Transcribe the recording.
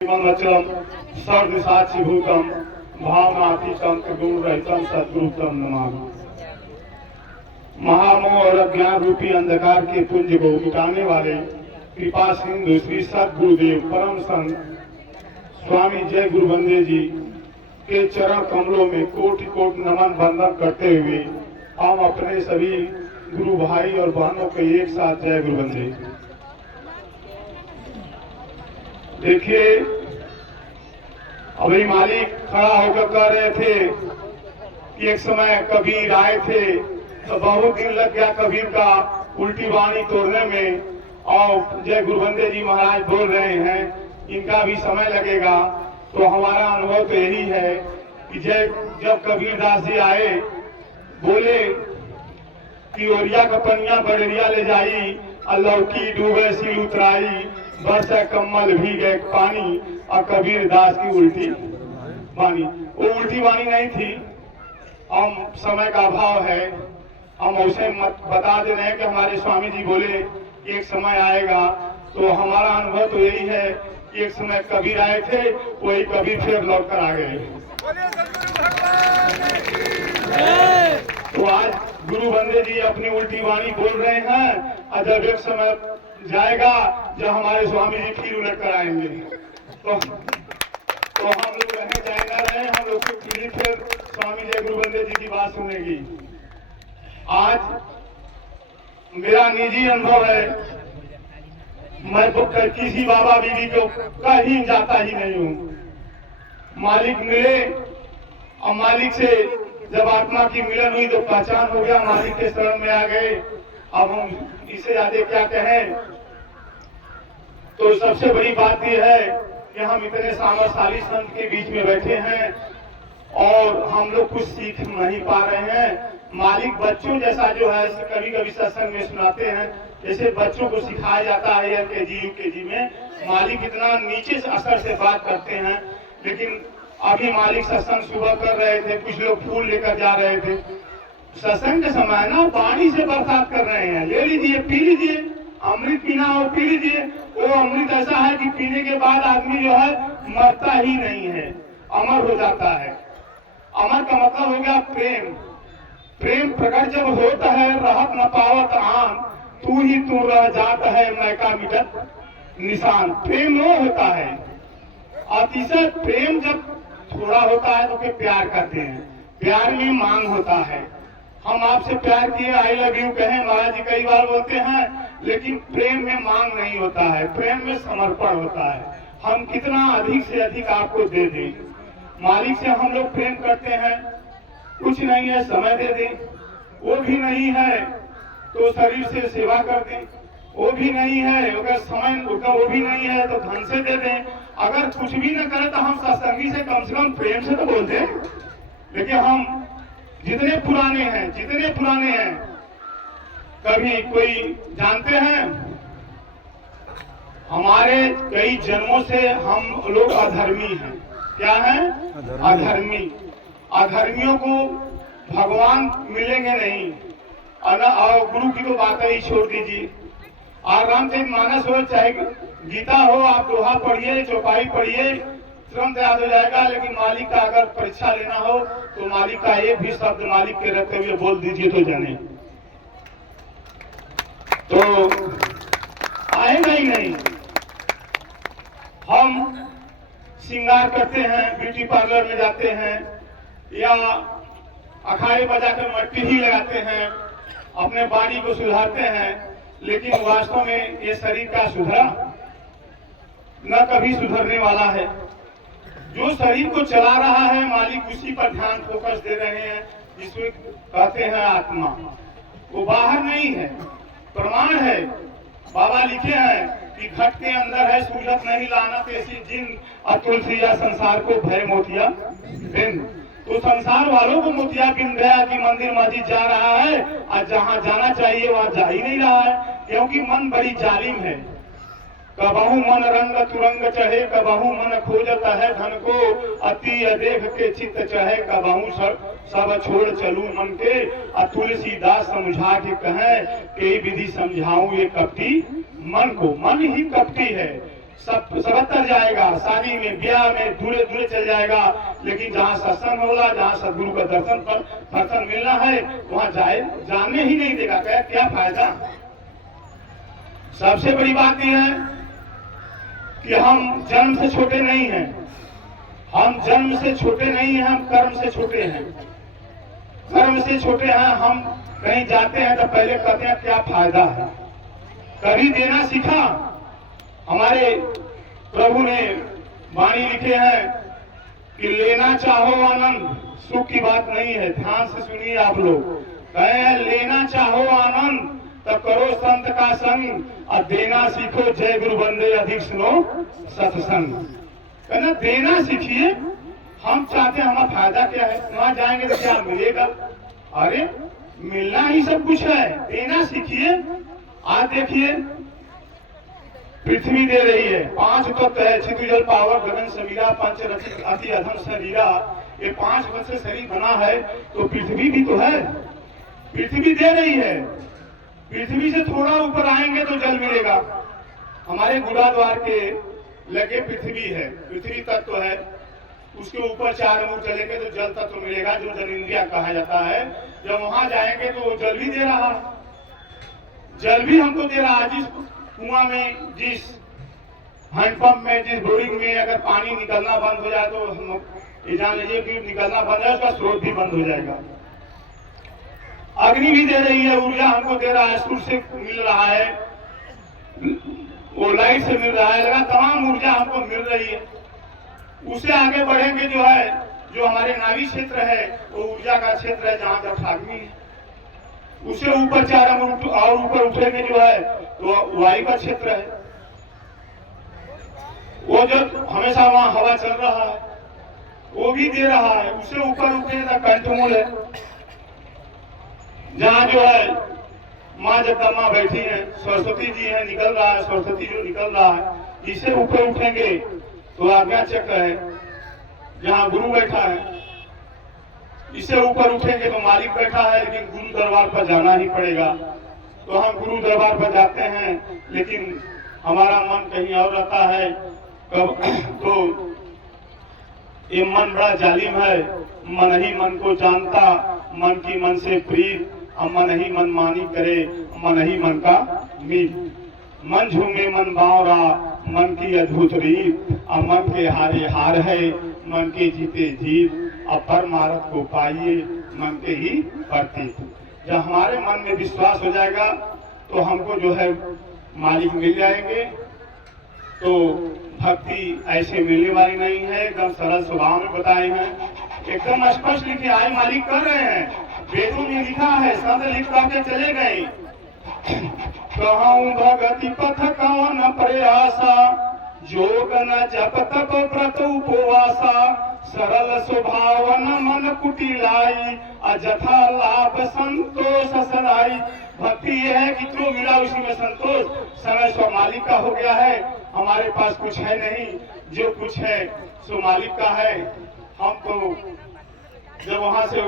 मंगलम सर्वसाक्षिभूतम भावनातीतम त्रिगुण रहितम सद्गुरुतम नमामि। महामोह और अज्ञान रूपी अंधकार के पुंज को मिटाने वाले कृपा सिंधु श्री सद्गुरुदेव परम संत स्वामी जय गुरु बंदे जी के चरण कमलों में कोटि कोटि नमन वंदन करते हुए हम अपने सभी गुरु भाई और बहनों के एक साथ जय गुरु बंदे। देखिए, अभी मालिक खड़ा होकर कह रहे थे कि एक समय कबीर आए थे तो बहुत दिन लग गया कबीर का उल्टी वाणी तोड़ने में, और जय गुरु बंदे जी महाराज बोल रहे हैं इनका भी समय लगेगा। तो हमारा अनुभव तो यही है कि जब कबीर दास जी आए बोले कि ओरिया का पनिया बड़ेरिया ले जाई, लौकी डूबे सिल उतराई, बरसे कम्मल भीगे पानी, और कबीर दास की उल्टी वाणी। वो उल्टी वाणी नहीं थी, हम समय का अभाव है, हम उसे मत बता दे रहे हैं कि हमारे स्वामी जी बोले एक समय आएगा। तो हमारा अनुभव तो यही है कि एक समय कबीर आए थे, वही कबीर फिर लौट कर आ गए। तो आज गुरु बंदे जी अपनी उल्टी वाणी बोल रहे हैं, और जब एक समय जाएगा जब हमारे स्वामी जी फिर उलट कर आएंगे तो हम लोग रहे जाए ना रहे, हम लोग की पीढ़ी फिर स्वामी जय गुरु बंदे जी की बात सुनेगी। आज मेरा निजी अनुभव है, मैं तो किसी बाबा बीबी को कहीं जाता ही नहीं हूँ। मालिक मिले और मालिक से जब आत्मा की मिलन हुई तो पहचान हो गया, मालिक के शरण में आ गए। अब हम इससे ज्यादा क्या कहें। तो सबसे बड़ी बात यह है कि हम इतने सामर्थशाली संत के बीच में बैठे हैं और हम लोग कुछ सीख नहीं पा रहे हैं। मालिक बच्चों जैसा जो है कभी कभी सत्संग में सुनाते हैं, जैसे बच्चों को सिखाया जाता है LKG UKG में, मालिक इतना नीचे से असर से बात करते हैं। लेकिन अभी मालिक सत्संग सुबह कर रहे थे, कुछ लोग फूल लेकर जा रहे थे। सत्संग के समय ना पानी से बरसात कर रहे हैं, ले लीजिए पी लीजिए, अमृत पीना हो पी लीजिए। वो अमृत ऐसा है कि पीने के बाद आदमी जो है मरता ही नहीं है, अमर हो जाता है। अमर का मतलब हो गया प्रेम। प्रेम प्रकट जब होता है रहत न पावत आन, तू ही तू रह जाता है मैका मिटत निशान। प्रेम वो होता है, अतिशय प्रेम जब थोड़ा होता है तो फिर प्यार करते हैं, प्यार में मांग होता है। हम आपसे प्यार किए आई लव यू कहें, महाराज जी कई बार बोलते हैं, लेकिन प्रेम में मांग नहीं होता है, प्रेम में समर्पण होता है। हम कितना अधिक से अधिक आपको दे दें। मालिक से हम लोग प्रेम करते हैं, कुछ नहीं है समय दे दें, वो भी नहीं है तो शरीर से सेवा कर दें, वो भी नहीं है अगर समय उनका वो भी नहीं है तो धन से दे दें। अगर कुछ भी न करें तो हम सत्संगी से कम प्रेम से तो बोल दें। लेकिन हम जितने पुराने हैं, कभी कोई जानते हैं हमारे कई जन्मों से हम लोग अधर्मी हैं। क्या है? अधर्मी। अधर्मियों को भगवान मिलेंगे नहीं, और गुरु की तो बात ही छोड़ दीजिए। और रामचरितमानस हो चाहे गीता हो, आप दोहा पढ़िए, चौपाई पढ़िए, तुरंत याद हो जाएगा। लेकिन मालिक का अगर परीक्षा लेना हो तो मालिक का एक भी शब्द मालिक के रहते हुए बोल दीजिए तो जाने, तो आएगा ही नहीं। हम श्रृंगार करते हैं, ब्यूटी पार्लर में जाते हैं या अखाड़े बजाकर मट्टी ही लगाते हैं, अपने बॉडी को सुधारते हैं, लेकिन वास्तव में ये शरीर का सुधरा न कभी सुधरने वाला है। जो शरीर को चला रहा है मालिक उसी पर ध्यान फोकस दे रहे हैं, जिसमें कहते हैं आत्मा। वो बाहर नहीं है, प्रमाण है। बाबा लिखे हैं कि घट के अंदर है सूरत नहीं लानत ऐसी जिन, और तुलसी या संसार को भय मोतिया बिन। तो संसार वालों को मोतिया बिन गया कि मंदिर मस्जिद जा रहा है और जहाँ जाना चाहिए वहाँ जा ही नहीं रहा है, क्योंकि मन बड़ी जालिम है। कबहू मन रंग तुरंग चढ़े, कबहू मन खोजत है धन को, अति अदेख के चित्त चढ़े, कबहू सब छोड़ चलू मन के। तुलसीदास समझा के कहे, कई विधि समझाऊं ये कपटी मन को। मन ही कपटी है, सब सबतर जाएगा, शादी में ब्याह में दूरे दूरे चल जाएगा, लेकिन जहाँ सत्संग होला, जहाँ सदगुरु का दर्शन मिलना है, वहाँ जाने ही नहीं देगा। क्या फायदा। सबसे बड़ी बात यह है कि हम जन्म से छोटे नहीं हैं, हम जन्म से छोटे नहीं हैं, हम कर्म से छोटे हैं। कर्म से छोटे हैं। हम कहीं जाते हैं तो पहले कहते हैं क्या फायदा है। कभी देना सीखा। हमारे प्रभु ने वाणी लिखे हैं कि लेना चाहो आनंद, सुख की बात नहीं है। ध्यान से सुनिए आप लोग। कहे लेना चाहो आनंद तो करो संत का संग, और देना सीखो जय गुरु बंदे अधिक सुनो सत्संग। कहना देना सीखिए। हम चाहते हैं हमारा फायदा क्या है, वहां जाएंगे तो क्या मिलेगा। अरे मिलना ही सब कुछ है, देना सीखिए। आज देखिए पृथ्वी दे रही है, 5 तत्व है, छिद्र जल पावर गगन समीरा पंच रचित अति अधम शरीरा। ये 5 वत से शरीर बना है, तो पृथ्वी भी तो है, पृथ्वी दे रही है। पृथ्वी से थोड़ा ऊपर आएंगे तो जल मिलेगा। हमारे गुरुद्वार के लगे पृथ्वी है, पृथ्वी तत्व है, उसके ऊपर 4 अंगुल चलेंगे तो जल तत्व मिलेगा, जो जल इंद्रिया कहा जाता है। जब वहां जाएंगे तो वो जल भी दे रहा है, जल भी हमको दे रहा है। जिस कुआं में, जिस हैंडपंप में, जिस बोरिंग में अगर पानी निकलना बंद हो जाए तो ये जान लीजिए कि निकलना बंद है, उसका स्रोत भी बंद हो जाएगा। अग्नि भी दे रही है, ऊर्जा हमको दे रहा है, सूर्य से मिल रहा है, वो लाइट से मिल रहा है, लगा तमाम ऊर्जा हमको मिल रही है। उससे आगे बढ़ेंगे जो है, जो हमारे नाभि क्षेत्र है, वो ऊर्जा का क्षेत्र है, जहाँ जठराग्नि है। उससे ऊपर 4 अंगुल और ऊपर उठेंगे जो है तो वायु का क्षेत्र है, वो जो हमेशा वहां हवा चल रहा है वो भी दे रहा है। उससे ऊपर उठेगा कंठमूल है, जहाँ जो है माँ जगदम्बा बैठी है, सरस्वती जी है, निकल रहा है, सरस्वती जो निकल रहा है। इससे ऊपर उठेंगे तो आज्ञा चक्र है, जहाँ गुरु बैठा है। इससे ऊपर उठेंगे तो मालिक बैठा है, लेकिन गुरु दरबार पर जाना ही पड़ेगा। तो हम गुरु दरबार पर जाते हैं, लेकिन हमारा मन कहीं और रहता है। तो ये मन बड़ा जालिम है। मन ही मन को जानता, मन की मन से प्रीत, और मन ही मन मानी करे, मन ही मन का मीत। मन झूमे मन बावरा, मन की अद्भुत रीत, और मन के हारे हार है, मन के जीते जीत। और परमार्थ को पाइए मन के ही प्रतीत। जब हमारे मन में विश्वास हो जाएगा तो हमको जो है मालिक मिल जाएंगे। तो भक्ति ऐसे मिलने वाली नहीं है, एकदम सरल स्वभाव में बताए हैं, एकदम स्पष्ट लिखे आए मालिक कर रहे हैं। वेदों में लिखा है, संत लिख करके चले गए। कहूँ भगति पथ कौन प्रयासा, जोग न जप तप व्रत उपवासा। सरल स्वभावन मन कुटिलाई, अजथा लाभ संतोष सराई। भक्ति यह है कि जो मिला उसी में संतोष। समय सो मालिक का हो गया है, हमारे पास कुछ है नहीं, जो कुछ है सो मालिक का है। हम तो जब वहां से